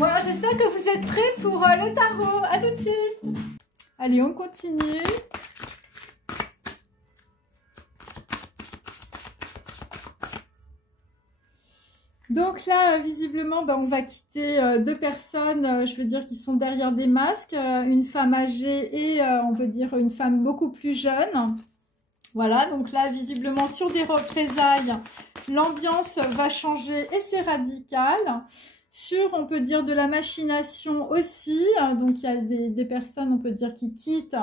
Bon, alors j'espère que vous êtes prêts pour le tarot. À tout de suite. Allez, on continue. Donc là, visiblement, on va quitter deux personnes, je veux dire, qui sont derrière des masques. Une femme âgée et, on peut dire, une femme beaucoup plus jeune. Voilà, donc là, visiblement, sur des représailles, l'ambiance va changer et c'est radical. Sur, on peut dire, de la machination aussi. Donc, il y a des personnes, on peut dire, qui quittent.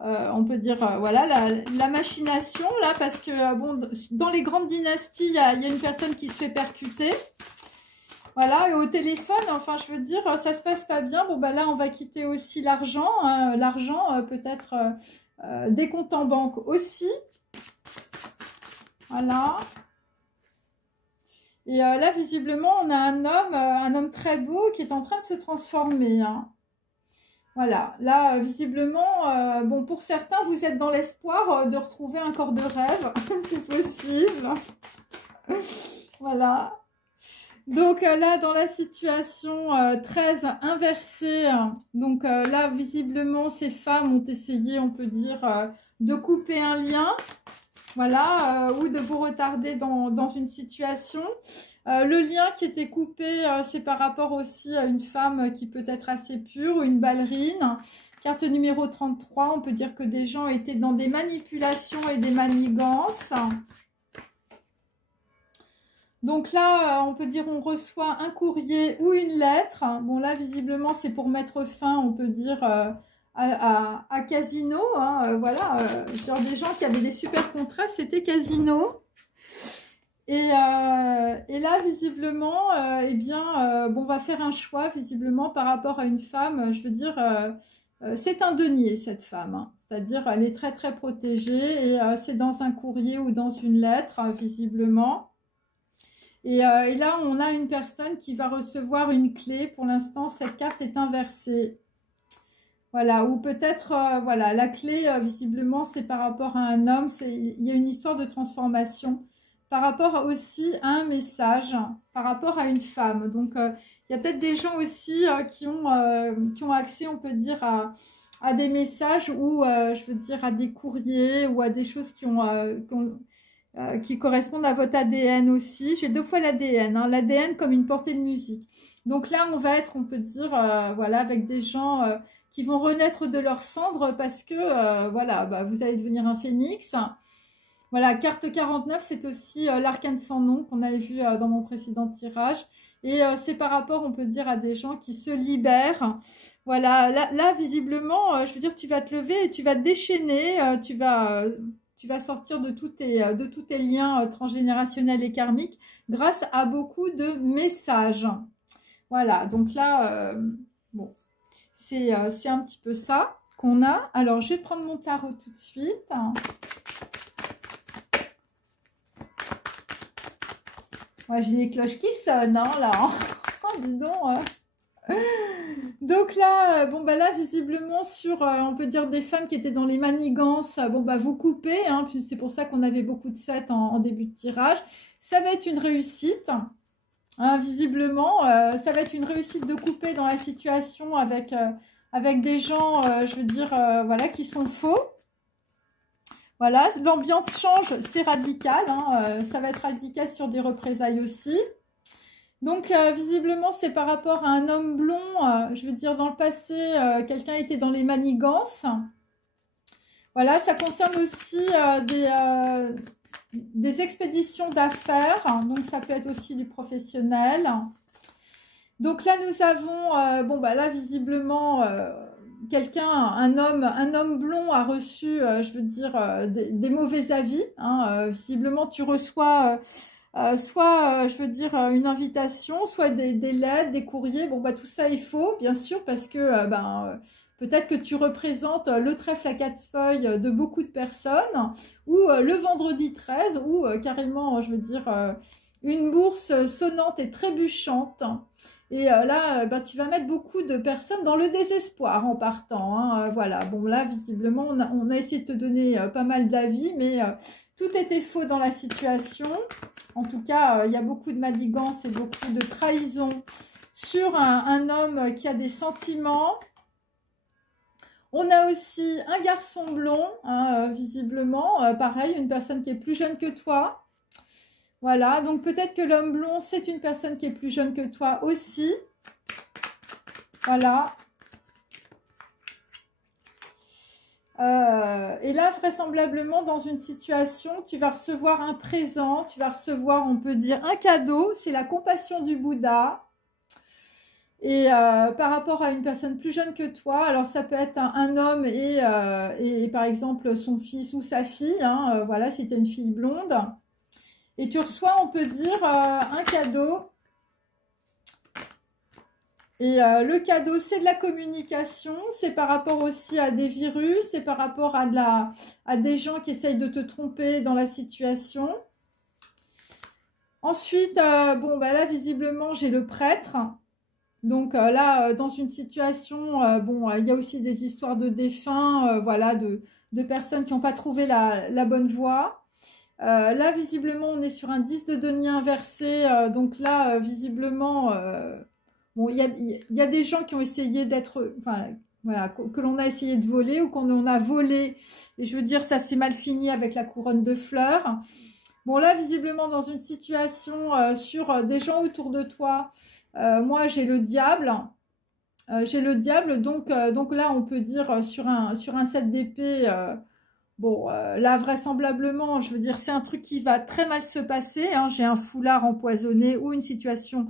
On peut dire, voilà, la machination, là, parce que, bon, dans les grandes dynasties, il y a une personne qui se fait percuter. Voilà, et au téléphone, enfin, je veux dire, ça se passe pas bien. Bon, là, on va quitter aussi l'argent. L'argent, peut-être des comptes en banque aussi. Voilà. Et là, visiblement, on a un homme très beau qui est en train de se transformer. Hein. Voilà, là, visiblement, bon, pour certains, vous êtes dans l'espoir de retrouver un corps de rêve. C'est possible. Voilà. Donc là, dans la situation 13 inversée, donc là, visiblement, ces femmes ont essayé, on peut dire, de couper un lien. Voilà, ou de vous retarder dans une situation. Le lien qui était coupé, c'est par rapport aussi à une femme qui peut être assez pure, une ballerine. Carte numéro 33, on peut dire que des gens étaient dans des manipulations et des manigances. Donc là, on peut dire on reçoit un courrier ou une lettre. Bon là, visiblement, c'est pour mettre fin, on peut dire, à Casino. Hein, voilà, genre des gens qui avaient des super contrats, c'était Casino. Et là, visiblement, eh bien, bon, on va faire un choix, visiblement, par rapport à une femme. Je veux dire, c'est un denier, cette femme. Hein. C'est-à-dire, elle est très, très protégée. Et c'est dans un courrier ou dans une lettre, visiblement. Et là, on a une personne qui va recevoir une clé. Pour l'instant, cette carte est inversée. Voilà, ou peut-être, voilà, la clé, visiblement, c'est par rapport à un homme. Il y a une histoire de transformation. Par rapport aussi à un message, par rapport à une femme. Donc, il y a peut-être des gens aussi qui ont accès, on peut dire, à des messages ou, je veux dire, à des courriers ou à des choses qui correspondent à votre ADN aussi. J'ai deux fois l'ADN, hein, l'ADN comme une portée de musique. Donc là, on va être, on peut dire, voilà, avec des gens qui vont renaître de leurs cendres parce que, voilà, vous allez devenir un phénix. Voilà, carte 49, c'est aussi l'arcane sans nom qu'on avait vu dans mon précédent tirage. Et c'est par rapport, on peut dire, à des gens qui se libèrent. Voilà, là visiblement, je veux dire, tu vas te lever et tu vas te déchaîner, tu vas sortir de tous tes liens transgénérationnels et karmiques grâce à beaucoup de messages. Voilà, donc là, bon, c'est un petit peu ça qu'on a. Alors, je vais prendre mon tarot tout de suite. Ouais, j'ai les cloches qui sonnent, hein, là. Oh, dis donc. Donc là, bon, là, visiblement, sur, on peut dire, des femmes qui étaient dans les manigances, bon, vous coupez, hein, puis c'est pour ça qu'on avait beaucoup de 7 en début de tirage. Ça va être une réussite, hein, visiblement. Ça va être une réussite de couper dans la situation avec des gens, je veux dire, voilà, qui sont faux. Voilà, l'ambiance change, c'est radical, hein, ça va être radical sur des représailles aussi. Donc, visiblement, c'est par rapport à un homme blond, je veux dire, dans le passé, quelqu'un était dans les manigances. Voilà, ça concerne aussi des expéditions d'affaires, donc ça peut être aussi du professionnel. Donc là, nous avons, bon, là, visiblement... quelqu'un, un homme blond a reçu, je veux dire, des mauvais avis. Hein, visiblement, tu reçois soit, je veux dire, une invitation, soit des lettres, des courriers. Bon, tout ça est faux, bien sûr, parce que peut-être que tu représentes le trèfle à 4 feuilles de beaucoup de personnes, ou le vendredi 13, ou carrément, je veux dire, une bourse sonnante et trébuchante. Et là, tu vas mettre beaucoup de personnes dans le désespoir en partant. Hein, voilà, bon là, visiblement, on a essayé de te donner pas mal d'avis, mais tout était faux dans la situation. En tout cas, il y a beaucoup de manigance et beaucoup de trahison sur un homme qui a des sentiments. On a aussi un garçon blond, hein, visiblement, pareil, une personne qui est plus jeune que toi. Voilà, donc peut-être que l'homme blond, c'est une personne qui est plus jeune que toi aussi. Voilà. Et là, vraisemblablement, dans une situation, tu vas recevoir un présent, tu vas recevoir, on peut dire, un cadeau. C'est la compassion du Bouddha. Et par rapport à une personne plus jeune que toi, alors ça peut être un homme et par exemple son fils ou sa fille, hein, voilà, si tu es une fille blonde. Et tu reçois, on peut dire, un cadeau. Et le cadeau, c'est de la communication, c'est par rapport aussi à des virus, c'est par rapport à des gens qui essayent de te tromper dans la situation. Ensuite, bon, bah là, visiblement, j'ai le prêtre. Donc là, dans une situation, bon, il y a aussi des histoires de défunts, voilà, de personnes qui n'ont pas trouvé la bonne voie. Là, visiblement, on est sur un 10 de denier inversé. Donc là, visiblement, bon, il y a des gens qui ont essayé d'être, enfin, voilà, que l'on a essayé de voler ou qu'on a volé. Et je veux dire, ça s'est mal fini avec la couronne de fleurs. Bon, là, visiblement, dans une situation sur des gens autour de toi, moi, j'ai le diable. Donc là, on peut dire sur un 7 d'épée, bon, là, vraisemblablement, je veux dire, c'est un truc qui va très mal se passer. Hein. J'ai un foulard empoisonné ou une situation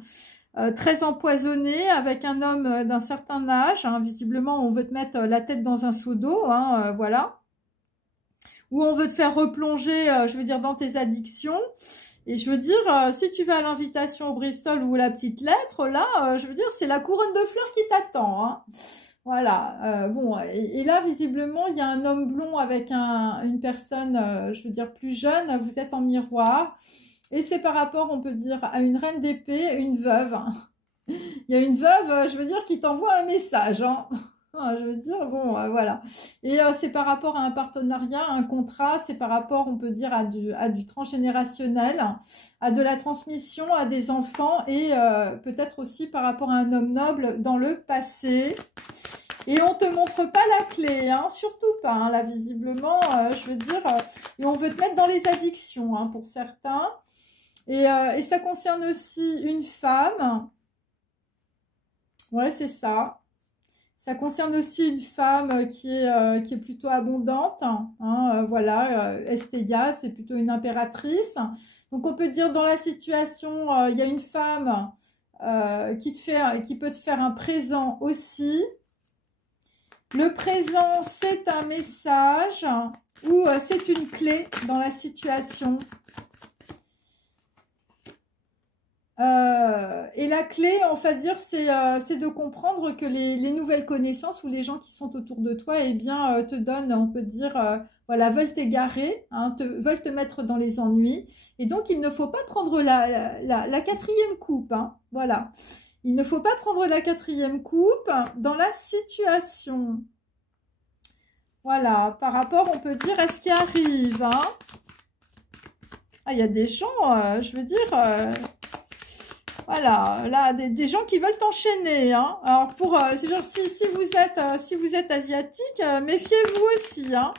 très empoisonnée avec un homme d'un certain âge. Hein. Visiblement, on veut te mettre la tête dans un seau d'eau, hein, voilà. Ou on veut te faire replonger, je veux dire, dans tes addictions. Et je veux dire, si tu vas à l'invitation au Bristol ou la petite lettre, là, je veux dire, c'est la couronne de fleurs qui t'attend. Hein. Voilà. Bon, et là, visiblement, il y a un homme blond avec une personne, je veux dire, plus jeune. Vous êtes en miroir. Et c'est par rapport, on peut dire, à une reine d'épée, une veuve. Il y a une veuve, je veux dire, qui t'envoie un message. Hein. Je veux dire, bon, voilà. Et c'est par rapport à un partenariat, un contrat, c'est par rapport, on peut dire, à du transgénérationnel, à de la transmission, à des enfants et peut-être aussi par rapport à un homme noble dans le passé. Et on te montre pas la clé, hein, surtout pas, hein, là, visiblement, je veux dire, et on veut te mettre dans les addictions, hein, pour certains. Et ça concerne aussi une femme. Ouais, c'est ça. Ça concerne aussi une femme qui est plutôt abondante, hein, voilà, Estéia, c'est plutôt une impératrice. Donc on peut dire dans la situation, il y a une femme qui peut te faire un présent aussi. Le présent, c'est un message ou c'est une clé dans la situation. Et la clé, on va dire, c'est de comprendre que les nouvelles connaissances ou les gens qui sont autour de toi, eh bien, te donnent, on peut dire, voilà, veulent t'égarer, hein, veulent te mettre dans les ennuis. Et donc, il ne faut pas prendre la quatrième coupe, hein, voilà. Il ne faut pas prendre la quatrième coupe dans la situation. Voilà, par rapport, on peut dire, à ce qui arrive, hein. Ah, il y a des gens, je veux dire... Voilà, là, des gens qui veulent t'enchaîner. Hein. Alors, pour si vous êtes asiatique, méfiez-vous aussi. Hein.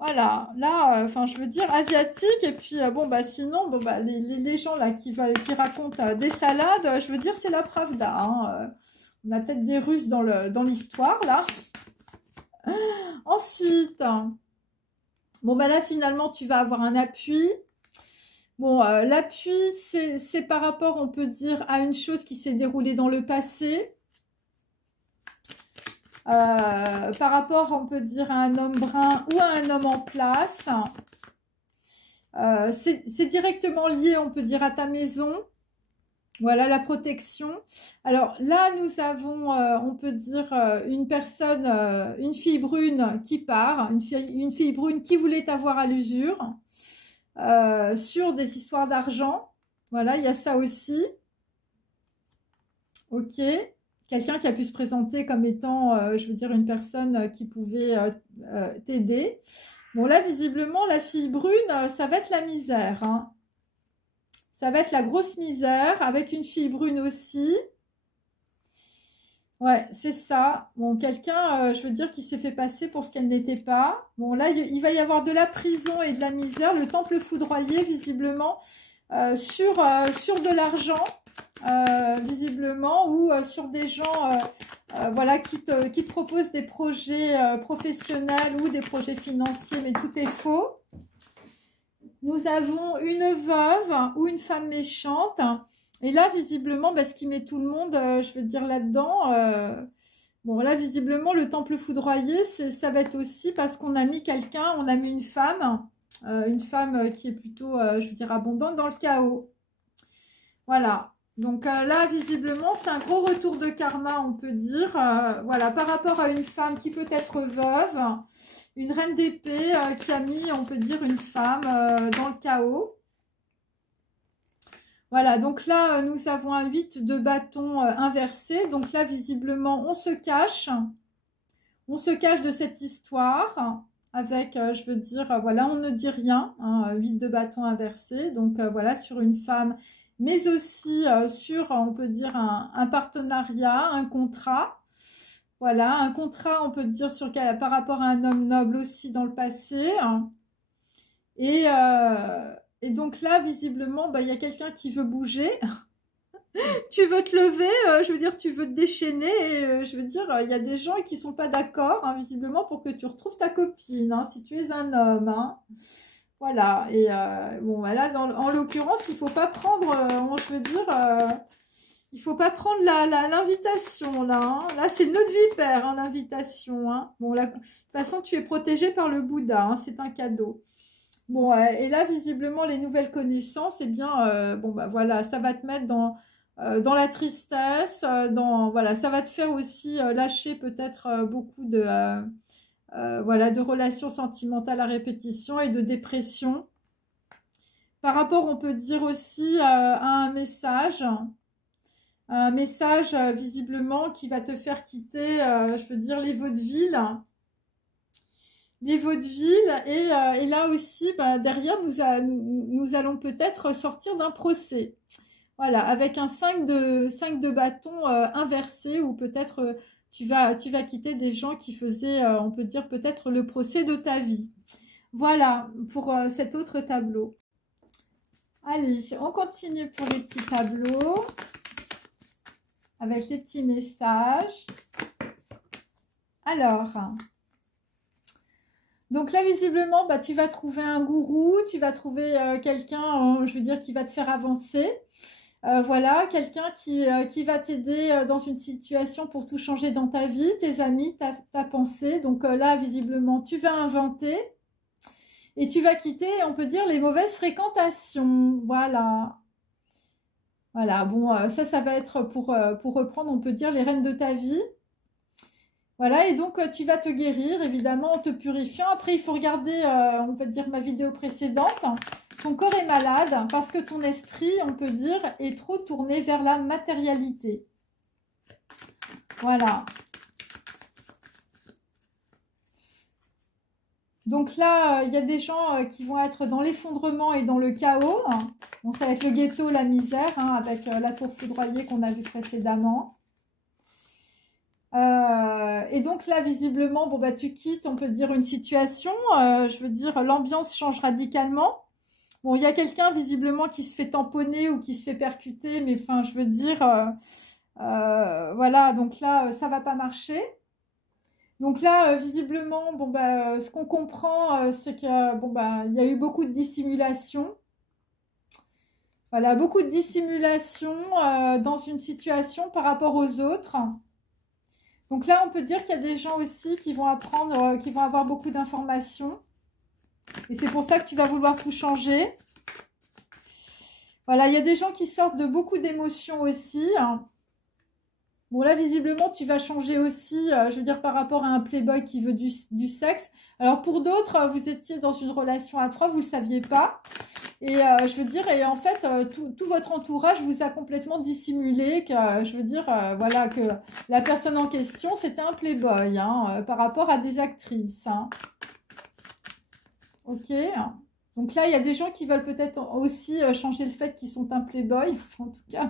Voilà, là, enfin, je veux dire asiatique. Et puis, bon, bah, sinon, bon, bah, les gens là qui racontent des salades, je veux dire, c'est la Pravda. Hein. On a peut-être des Russes dans l'histoire, là. Ensuite, bon, bah, là, finalement, tu vas avoir un appui. Bon, l'appui, c'est par rapport, on peut dire, à une chose qui s'est déroulée dans le passé. Par rapport, on peut dire, à un homme brun ou à un homme en place. C'est directement lié, on peut dire, à ta maison. Voilà, la protection. Alors là, nous avons, on peut dire, une personne, une fille brune qui part. Une fille brune qui voulait avoir à l'usure. Sur des histoires d'argent. Voilà, il y a ça aussi. Ok. Quelqu'un qui a pu se présenter comme étant, je veux dire, une personne qui pouvait t'aider. Bon, là, visiblement, la fille brune, ça va être la misère. Hein. Ça va être la grosse misère, avec une fille brune aussi. Ouais, c'est ça. Bon, quelqu'un, je veux dire, qui s'est fait passer pour ce qu'elle n'était pas. Bon, là, il va y avoir de la prison et de la misère. Le temple foudroyé, visiblement, sur de l'argent, visiblement, ou sur des gens, voilà, qui te proposent des projets professionnels ou des projets financiers, mais tout est faux. Nous avons une veuve ou une femme méchante. Et là, visiblement, bah, ce qui met tout le monde, je veux dire, là-dedans, bon, là, visiblement, le temple foudroyé, ça va être aussi parce qu'on a mis quelqu'un, on a mis une femme qui est plutôt, je veux dire, abondante dans le chaos. Voilà. Donc là, visiblement, c'est un gros retour de karma, on peut dire. Voilà, par rapport à une femme qui peut être veuve, une reine d'épée qui a mis, on peut dire, une femme dans le chaos. Voilà, donc là, nous avons un 8 de bâton inversé. Donc là, visiblement, on se cache. On se cache de cette histoire avec, je veux dire, voilà, on ne dit rien. Hein, 8 de bâton inversé. Donc voilà, sur une femme, mais aussi sur, on peut dire, un partenariat, un contrat. Voilà, un contrat, on peut dire, par rapport à un homme noble aussi dans le passé. Et... Et donc là, visiblement, bah, y a quelqu'un qui veut bouger. Tu veux te lever, je veux dire, tu veux te déchaîner. Et je veux dire, il y a des gens qui sont pas d'accord, hein, visiblement, pour que tu retrouves ta copine, hein, si tu es un homme. Hein. Voilà. Et bon, voilà, en l'occurrence, il faut pas prendre, je veux dire, il faut pas prendre l'invitation, là. Hein. Là, c'est notre vipère, hein, l'invitation. Hein. Bon, de toute façon, tu es protégé par le Bouddha, hein, c'est un cadeau. Bon, et là, visiblement, les nouvelles connaissances, eh bien, bon, bah voilà, ça va te mettre dans la tristesse, voilà, ça va te faire aussi lâcher peut-être beaucoup voilà, de relations sentimentales à répétition et de dépression. Par rapport, on peut dire aussi à un message visiblement qui va te faire quitter, je veux dire, les vaudevilles. Les vaudevilles et là aussi bah, derrière nous allons peut-être sortir d'un procès, voilà, avec un 5 de bâton inversé ou peut-être tu vas quitter des gens qui faisaient on peut dire peut-être le procès de ta vie. Voilà pour cet autre tableau. Allez, on continue pour les petits tableaux avec les petits messages. Alors, donc là, visiblement, bah, tu vas trouver un gourou, tu vas trouver quelqu'un, je veux dire, qui va te faire avancer. Voilà, quelqu'un qui va t'aider dans une situation pour tout changer dans ta vie, tes amis, ta pensée. Donc là, visiblement, tu vas inventer et tu vas quitter, on peut dire, les mauvaises fréquentations. Voilà. Voilà, bon, ça va être pour reprendre, on peut dire, les rênes de ta vie. Voilà, et donc tu vas te guérir, évidemment, en te purifiant. Après, il faut regarder, on va dire, ma vidéo précédente. Ton corps est malade parce que ton esprit, on peut dire, est trop tourné vers la matérialité. Voilà. Donc là, il y a des gens qui vont être dans l'effondrement et dans le chaos. Bon, ça va être le ghetto, la misère, hein, avec la tour foudroyée qu'on a vue précédemment. Et donc là, visiblement, bon bah tu quittes, on peut dire, une situation. Je veux dire, l'ambiance change radicalement. Bon, il y a quelqu'un visiblement qui se fait tamponner ou qui se fait percuter, mais enfin, je veux dire, voilà. Donc là, ça va pas marcher. Donc là, visiblement, bon bah, ce qu'on comprend, c'est que bon bah, il y a eu beaucoup de dissimulation. Voilà, beaucoup de dissimulation dans une situation par rapport aux autres. Donc là, on peut dire qu'il y a des gens aussi qui vont apprendre, qui vont avoir beaucoup d'informations. Et c'est pour ça que tu vas vouloir tout changer. Voilà, il y a des gens qui sortent de beaucoup d'émotions aussi. Bon, là, visiblement, tu vas changer aussi, je veux dire, par rapport à un playboy qui veut du sexe. Alors, pour d'autres, vous étiez dans une relation à trois, vous ne le saviez pas. Et je veux dire, et en fait, tout votre entourage vous a complètement dissimulé que, je veux dire, voilà, que la personne en question, c'était un playboy, hein, par rapport à des actrices. Hein. Ok. Donc là, il y a des gens qui veulent peut-être aussi changer le fait qu'ils sont un playboy, en tout cas.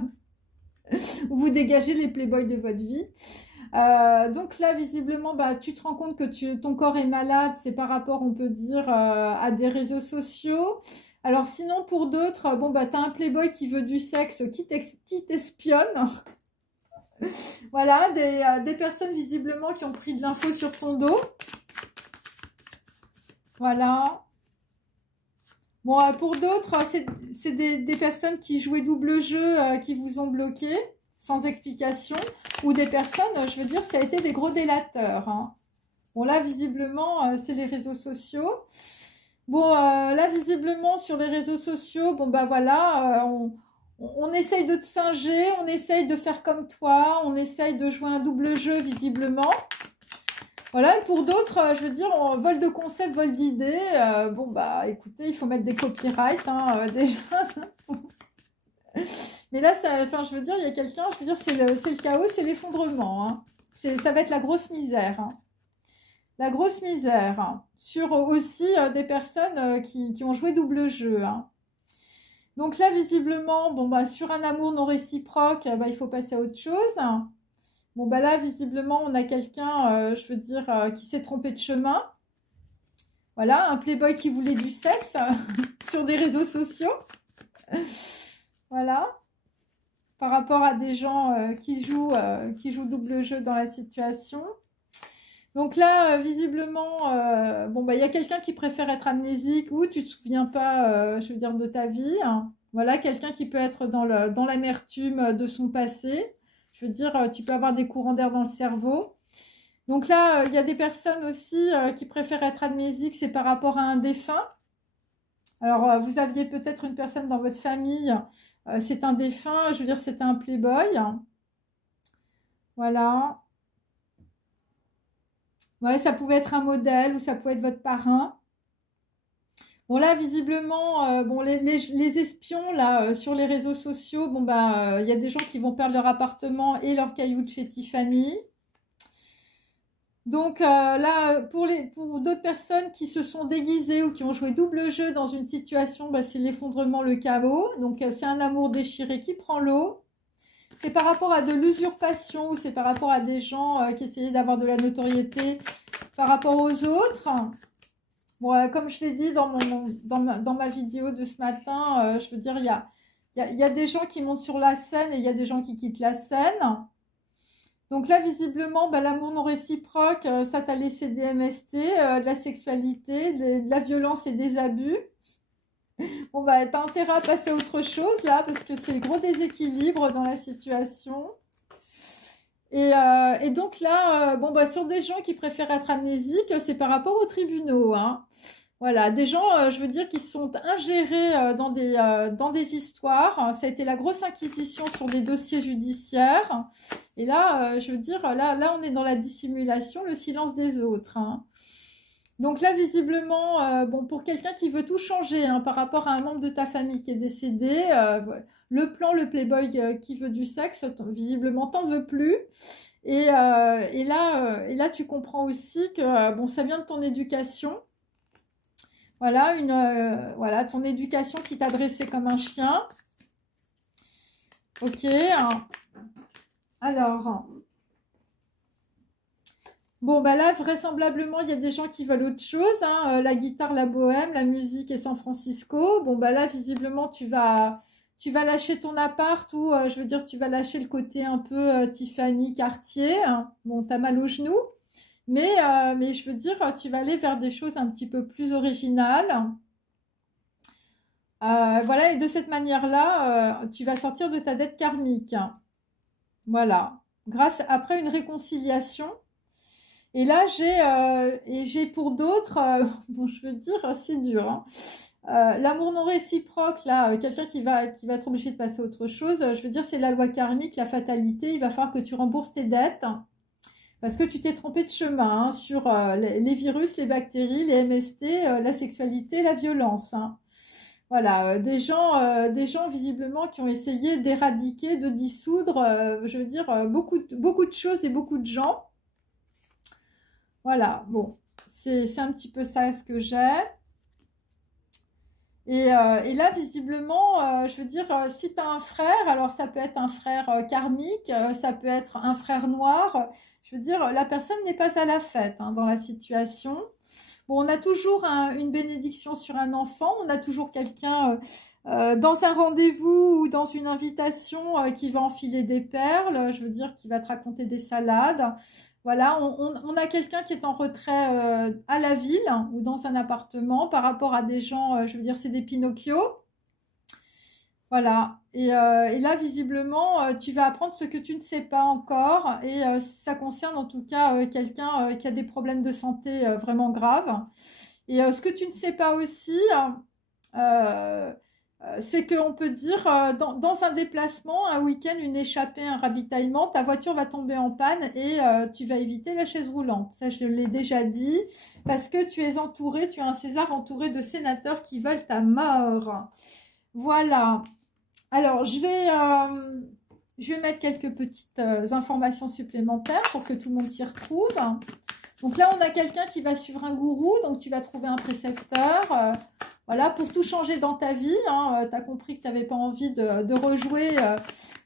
Vous dégagez les playboys de votre vie. Donc là, visiblement, bah, tu te rends compte que ton corps est malade. C'est par rapport, on peut dire, à des réseaux sociaux. Alors sinon, pour d'autres, bon, bah, tu as un playboy qui veut du sexe, qui t'espionne. Voilà, des personnes visiblement qui ont pris de l'info sur ton dos. Voilà. Bon, pour d'autres, c'est des personnes qui jouaient double jeu, qui vous ont bloqué, sans explication. Ou des personnes, je veux dire, ça a été des gros délateurs. Hein. Bon, là, visiblement, c'est les réseaux sociaux. Bon, là, visiblement, sur les réseaux sociaux, bon, bah voilà, on essaye de te singer, on essaye de faire comme toi, on essaye de jouer un double jeu, visiblement. Voilà, et pour d'autres, je veux dire, vol de concept, vol d'idées, bon, bah, écoutez, il faut mettre des copyrights, hein, déjà. Mais là, enfin, je veux dire, il y a quelqu'un, je veux dire, c'est le chaos, c'est l'effondrement, hein. Ça va être la grosse misère, hein. La grosse misère, hein. Sur aussi des personnes qui ont joué double jeu, hein. Donc là, visiblement, bon, bah, sur un amour non réciproque, bah, il faut passer à autre chose. Bon, bah là, visiblement, on a quelqu'un, je veux dire, qui s'est trompé de chemin. Voilà, un playboy qui voulait du sexe sur des réseaux sociaux. Voilà. Par rapport à des gens qui jouent double jeu dans la situation. Donc là, visiblement, bon, bah, il y a quelqu'un qui préfère être amnésique ou tu te souviens pas, je veux dire, de ta vie. Hein. Voilà, quelqu'un qui peut être dans l'amertume de son passé. Je veux dire, tu peux avoir des courants d'air dans le cerveau. Donc là, il y a des personnes aussi qui préfèrent être amnésiques, c'est par rapport à un défunt. Alors, vous aviez peut-être une personne dans votre famille, c'est un défunt, je veux dire, c'est un playboy. Voilà. Ouais, ça pouvait être un modèle ou ça pouvait être votre parrain. Bon là, visiblement, bon les espions là sur les réseaux sociaux, bon bah il y a des gens qui vont perdre leur appartement et leur caillou de chez Tiffany. Donc là, pour d'autres personnes qui se sont déguisées ou qui ont joué double jeu dans une situation, bah, c'est l'effondrement, le chaos. Donc c'est un amour déchiré qui prend l'eau. C'est par rapport à de l'usurpation ou c'est par rapport à des gens qui essayaient d'avoir de la notoriété par rapport aux autres. Bon, comme je l'ai dit dans ma vidéo de ce matin, je veux dire, il y a des gens qui montent sur la scène et il y a des gens qui quittent la scène. Donc là, visiblement, bah, l'amour non réciproque, ça t'a laissé des MST, de la sexualité, de la violence et des abus. Bon, bah, t'as intérêt à passer à autre chose, là, parce que c'est le gros déséquilibre dans la situation. Et donc là, bon, bah, sur des gens qui préfèrent être amnésiques, c'est par rapport aux tribunaux, hein. Voilà, des gens, je veux dire, qui sont ingérés dans des histoires. Ça a été la grosse inquisition sur des dossiers judiciaires. Et là, je veux dire, là, on est dans la dissimulation, le silence des autres. Hein. Donc là, visiblement, bon, pour quelqu'un qui veut tout changer hein, par rapport à un membre de ta famille qui est décédé, voilà. Le plan, le playboy qui veut du sexe, visiblement, t'en veux plus. Et là, tu comprends aussi que bon, ça vient de ton éducation. Voilà, voilà, ton éducation qui t'a dressé comme un chien. Ok. Alors, bon, bah là, vraisemblablement, il y a des gens qui veulent autre chose. Hein, la guitare, la bohème, la musique et San Francisco. Bon, bah là, visiblement, tu vas lâcher ton appart ou, je veux dire, tu vas lâcher le côté un peu Tiffany, Cartier. Hein. Bon, t'as mal aux genoux. Mais je veux dire, tu vas aller vers des choses un petit peu plus originales. Voilà, et de cette manière-là, tu vas sortir de ta dette karmique. Voilà. Après une réconciliation. Et là, j'ai pour d'autres, bon, je veux dire, c'est dur. Hein. L'amour non réciproque, là, quelqu'un qui va être obligé de passer à autre chose, je veux dire, c'est la loi karmique, la fatalité. Il va falloir que tu rembourses tes dettes. Parce que tu t'es trompé de chemin hein, sur les virus, les bactéries, les MST, la sexualité, la violence. Hein. Voilà, des gens visiblement qui ont essayé d'éradiquer, de dissoudre, je veux dire, beaucoup de choses et beaucoup de gens. Voilà, bon, c'est un petit peu ça ce que j'ai. Et là, visiblement, je veux dire, si tu as un frère, alors ça peut être un frère karmique, ça peut être un frère noir. Je veux dire, la personne n'est pas à la fête hein, dans la situation. Bon, on a toujours une bénédiction sur un enfant, on a toujours quelqu'un dans un rendez-vous ou dans une invitation qui va enfiler des perles, je veux dire, qui va te raconter des salades. Voilà, on a quelqu'un qui est en retrait à la ville ou dans un appartement par rapport à des gens, je veux dire, c'est des Pinocchio. Voilà, et là, visiblement, tu vas apprendre ce que tu ne sais pas encore, et ça concerne en tout cas quelqu'un qui a des problèmes de santé vraiment graves. Et ce que tu ne sais pas aussi, euh, c'est qu'on peut dire, dans un déplacement, un week-end, une échappée, un ravitaillement, ta voiture va tomber en panne et tu vas éviter la chaise roulante. Ça, je l'ai déjà dit, parce que tu es entouré, tu es un César entouré de sénateurs qui veulent ta mort. Voilà. Alors, je vais mettre quelques petites informations supplémentaires pour que tout le monde s'y retrouve. Donc là, on a quelqu'un qui va suivre un gourou, donc tu vas trouver un précepteur. Voilà, pour tout changer dans ta vie. Hein, tu as compris que tu n'avais pas envie de rejouer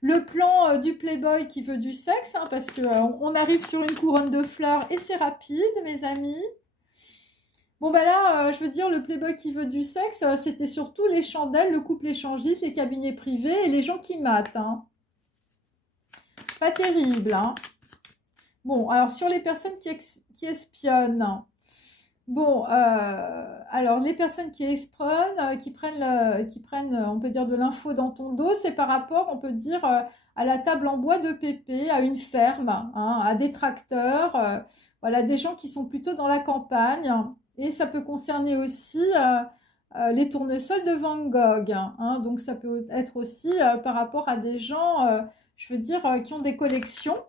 le plan du playboy qui veut du sexe, hein, parce qu'on arrive sur une couronne de fleurs et c'est rapide, mes amis. Bon, bah là, je veux dire, le playboy qui veut du sexe, c'était surtout les chandelles, le couple échangiste, les cabinets privés et les gens qui matent. Hein. Pas terrible, hein. Bon, alors sur les personnes qui espionnent. Bon, alors les personnes qui espionnent, qui prennent, on peut dire, de l'info dans ton dos, c'est par rapport, on peut dire, à la table en bois de Pépé, à une ferme, hein, à des tracteurs, voilà, des gens qui sont plutôt dans la campagne. Et ça peut concerner aussi les tournesols de Van Gogh. Hein, donc ça peut être aussi par rapport à des gens, je veux dire, qui ont des collections.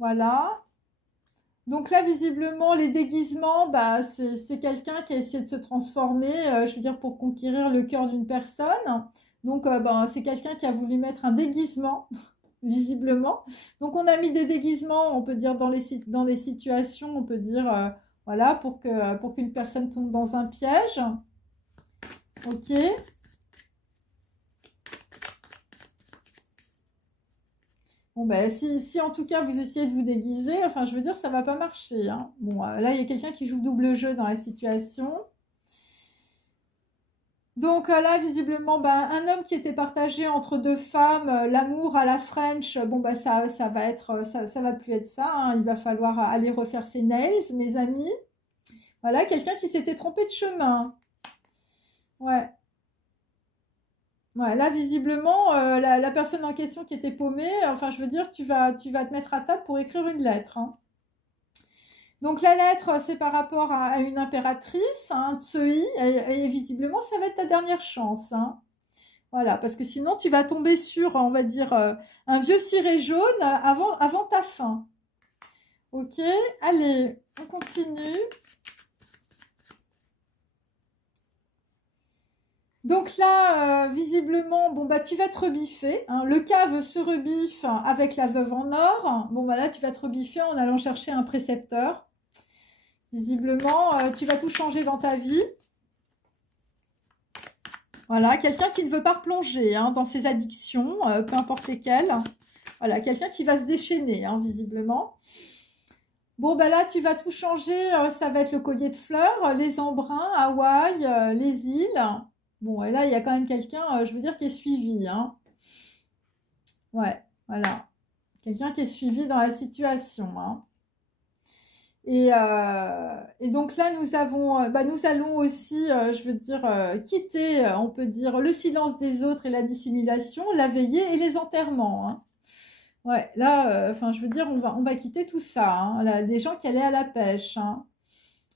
Voilà. Donc là, visiblement, les déguisements, bah, c'est quelqu'un qui a essayé de se transformer, je veux dire, pour conquérir le cœur d'une personne. Donc, bah, c'est quelqu'un qui a voulu mettre un déguisement, visiblement. Donc, on a mis des déguisements, on peut dire, dans les situations, on peut dire, voilà, pour qu'une personne tombe dans un piège. Ok. Bon, ben, si en tout cas vous essayez de vous déguiser, enfin, je veux dire, ça va pas marcher. Hein. Bon, là, il y a quelqu'un qui joue double jeu dans la situation. Donc là, visiblement, ben, un homme qui était partagé entre deux femmes, l'amour à la French, bon, ben, ça va être, ça va plus être ça. Hein. Il va falloir aller refaire ses nails, mes amis. Voilà, quelqu'un qui s'était trompé de chemin. Ouais. Ouais, là, visiblement, la personne en question qui était paumée, enfin, je veux dire, tu vas te mettre à table pour écrire une lettre. Hein. Donc, la lettre, c'est par rapport à une impératrice, hein, Tsui, et visiblement, ça va être ta dernière chance. Hein. Voilà, parce que sinon, tu vas tomber sur, on va dire, un vieux ciré jaune avant ta fin. Ok, allez, on continue. Donc là, visiblement, bon bah tu vas te rebiffer. Hein. Le cave se rebiffe avec la veuve en or. Bon bah là, tu vas te rebiffer en allant chercher un précepteur. Visiblement, tu vas tout changer dans ta vie. Voilà, quelqu'un qui ne veut pas replonger hein, dans ses addictions, peu importe lesquelles. Voilà, quelqu'un qui va se déchaîner, hein, visiblement. Bon, bah là, tu vas tout changer. Ça va être le collier de fleurs, les embruns, Hawaï, les îles. Bon, et là, il y a quand même quelqu'un, je veux dire, qui est suivi. Hein. Ouais, voilà. Quelqu'un qui est suivi dans la situation. Hein. Et donc là, nous allons aussi, je veux dire, quitter, on peut dire, le silence des autres et la dissimulation, la veillée et les enterrements. Hein. Ouais, là, enfin, je veux dire, on va quitter tout ça. Hein. Là, des gens qui allaient à la pêche. Hein.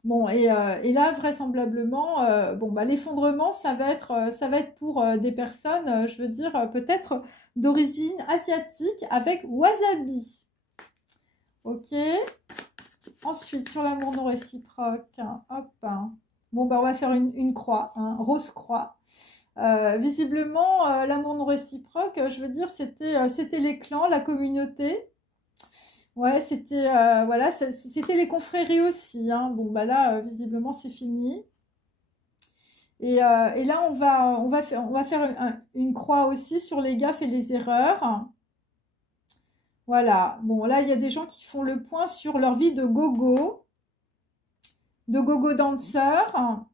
Bon, et là, vraisemblablement, bon, bah, l'effondrement, ça va être pour des personnes, je veux dire, peut-être d'origine asiatique avec wasabi. Ok. Ensuite, sur l'amour non réciproque, hein, hop. Hein. Bon, bah, on va faire une croix, hein, rose croix. Visiblement, l'amour non réciproque, je veux dire, c'était les clans, la communauté. Ouais, c'était voilà, c'était les confréries aussi. Hein. Bon, bah là, visiblement, c'est fini. Et là, on va faire une croix aussi sur les gaffes et les erreurs. Voilà. Bon, là, il y a des gens qui font le point sur leur vie de gogo danseur.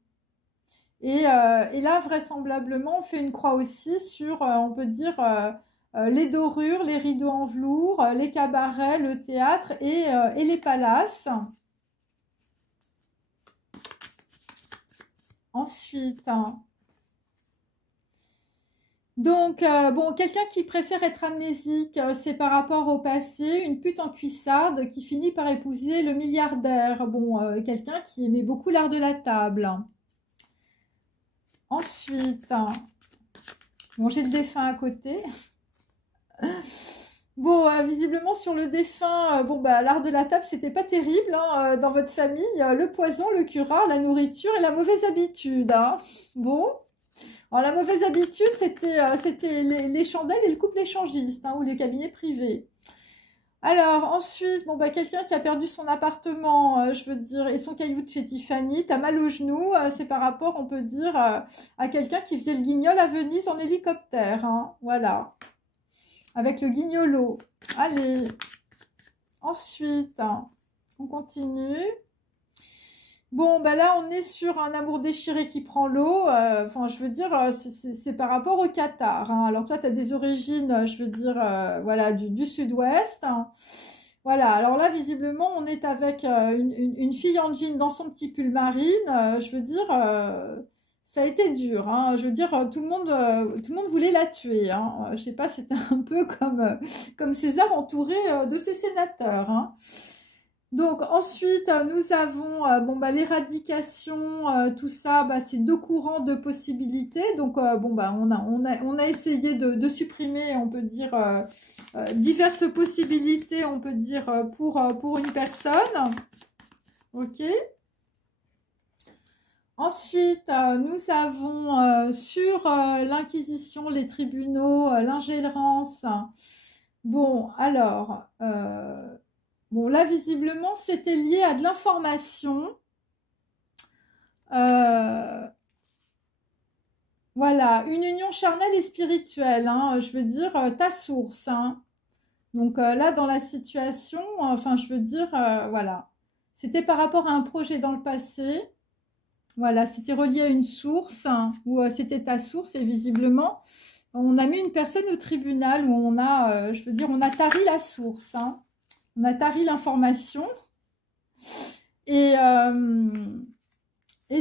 Et là, vraisemblablement, on fait une croix aussi sur, on peut dire, les dorures, les rideaux en velours, les cabarets, le théâtre et les palaces. Ensuite, donc, bon, quelqu'un qui préfère être amnésique, c'est par rapport au passé, une pute en cuissarde qui finit par épouser le milliardaire. Bon, quelqu'un qui aimait beaucoup l'art de la table. Ensuite, bon, j'ai le défunt à côté. Bon, visiblement sur le défunt, bon bah l'art de la table c'était pas terrible hein, dans votre famille, le poison, le curare, la nourriture et la mauvaise habitude. Hein. Bon, alors la mauvaise habitude c'était les chandelles et le couple échangiste hein, ou les cabinets privés. Alors ensuite, bon bah quelqu'un qui a perdu son appartement, je veux dire, et son caillou de chez Tiffany, t'as mal au genou, c'est par rapport, on peut dire, à quelqu'un qui faisait le guignol à Venise en hélicoptère. Hein, voilà. Avec le guignolo. Allez. Ensuite, on continue. Bon, ben là, on est sur un amour déchiré qui prend l'eau. Enfin, je veux dire, c'est par rapport au Qatar. Hein. Alors, toi, tu as des origines, je veux dire, voilà, du sud-ouest. Hein. Voilà, alors là, visiblement, on est avec une fille en jean dans son petit pull marine. Je veux dire... ça a été dur, hein. Je veux dire, tout le monde voulait la tuer. Hein. Je sais pas, c'était un peu comme César entouré de ses sénateurs. Hein. Donc ensuite, nous avons bon, bah, l'éradication, tout ça, bah, c'est deux courants de possibilités. Donc bon, bah, on a essayé de supprimer, on peut dire, diverses possibilités, on peut dire, pour une personne. Ok. Ensuite, nous avons sur l'Inquisition, les tribunaux, l'ingérence. Bon, alors, bon, là, visiblement, c'était lié à de l'information. Voilà, une union charnelle et spirituelle, hein, je veux dire, ta source. Hein. Donc là, dans la situation, enfin, je veux dire, voilà. C'était par rapport à un projet dans le passé. Voilà, c'était relié à une source, hein, ou c'était ta source, et visiblement, on a mis une personne au tribunal où on a, je veux dire, on a tari la source, hein. On a tari l'information. Et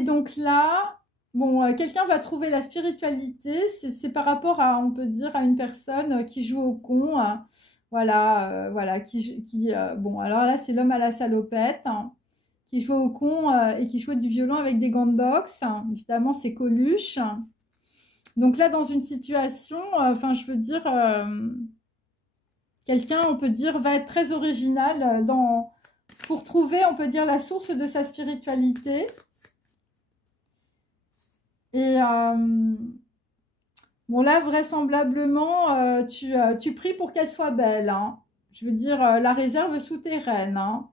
donc là, bon, quelqu'un va trouver la spiritualité, c'est par rapport à, on peut dire, à une personne qui joue au con, hein, voilà, voilà, bon, alors là, c'est l'homme à la salopette, hein, qui joue au con et qui joue du violon avec des gants de boxe. Hein. Évidemment, c'est Coluche. Donc là, dans une situation, enfin, je veux dire, quelqu'un, on peut dire, va être très original pour trouver, on peut dire, la source de sa spiritualité. Et bon, là, vraisemblablement, tu pries pour qu'elle soit belle. Hein. Je veux dire, la réserve souterraine. Hein.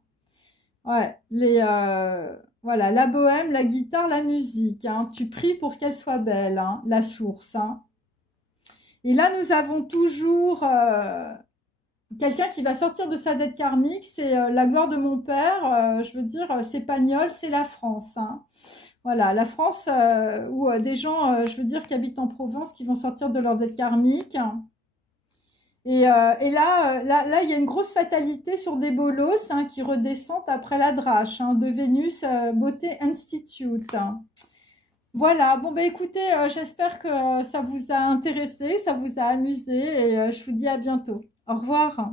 Ouais, voilà, la bohème, la guitare, la musique. Hein. Tu pries pour qu'elle soit belle, hein, la source. Hein. Et là, nous avons toujours quelqu'un qui va sortir de sa dette karmique. C'est la gloire de mon père. Je veux dire, c'est Pagnol, c'est la France. Hein. Voilà, la France où des gens, je veux dire, qui habitent en Provence, qui vont sortir de leur dette karmique. Et là, il y a une grosse fatalité sur des bolos hein, qui redescendent après la drache hein, de Vénus Beauté Institute. Hein. Voilà, bon bah écoutez, j'espère que ça vous a intéressé, ça vous a amusé et je vous dis à bientôt. Au revoir.